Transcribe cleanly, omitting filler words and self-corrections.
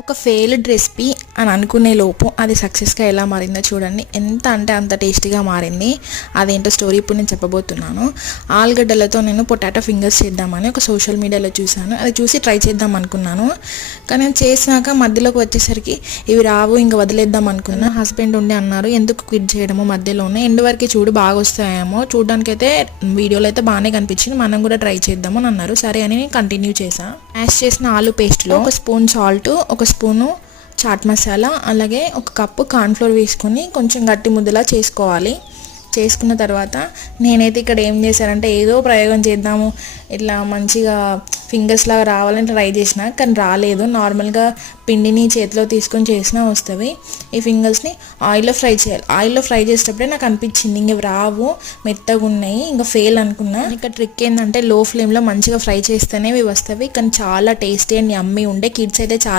ఒక failed recipe అని అనుకునే లోపు అది సక్సెస్గా ఎలా మారిందో చూడండి. ఎంత అంటే అంత టేస్టీగా మారింది. అదేంటో స్టోరీ ఇప్పుడు నేను చెప్పబోతున్నాను. ఆలుగడ్డలతో నేను పొటాటో ఫింగర్స్ చేద్దామని ఒక సోషల్ మీడియాలో చూశాను. అది చూసి ట్రై చేద్దాం అనుకున్నాను. కానీ నేను చేసినాక మధ్యలోకి వచ్చేసరికి ఇవి రావు, ఇంకా వదిలేద్దాం అనుకున్నా. హస్బెండ్ ఉండి అన్నారు, ఎందుకు క్విట్ చేయడము మధ్యలోనే, ఎండ్ వరకు చూడు బాగా వస్తాయేమో, చూడడానికైతే వీడియోలో అయితే బాగానే కనిపించింది, మనం కూడా ట్రై చేద్దాము అని అన్నారు. సరే అని నేను కంటిన్యూ చేశాను. మ్యాష్ చేసిన ఆలు పేస్ట్లో ఒక స్పూన్ సాల్ట్, ఒక స్పూను చాట్ మసాలా, అలాగే ఒక కప్పు కార్న్ఫ్లోర్ వేసుకొని కొంచెం గట్టి ముద్దలా చేసుకోవాలి. చేసుకున్న తర్వాత నేనైతే ఇక్కడ ఏం చేశానంటే ఏదో ప్రయోగం చేద్దాము, ఇట్లా మంచిగా ఫింగర్స్ లాగా రావాలని ట్రై చేసిన, కానీ రాలేదు. నార్మల్గా పిండిని చేతిలో తీసుకొని చేసినా వస్తుంది. ఈ ఫింగర్స్ని ఆయిల్లో ఫ్రై చేయాలి. ఆయిల్లో ఫ్రై చేసేటప్పుడే నాకు అనిపించింది ఇంక రావు, మెత్తగా ఉన్నాయి, ఇంకా ఫెయిల్ అనుకున్నా. ఇక్కడ ట్రిక్ ఏంటంటే లో ఫ్లేమ్లో మంచిగా ఫ్రై చేస్తేనే ఇవి వస్తాయి. కానీ చాలా టేస్టీ అండ్ యమ్మీ ఉండే. కిడ్స్ అయితే చాలా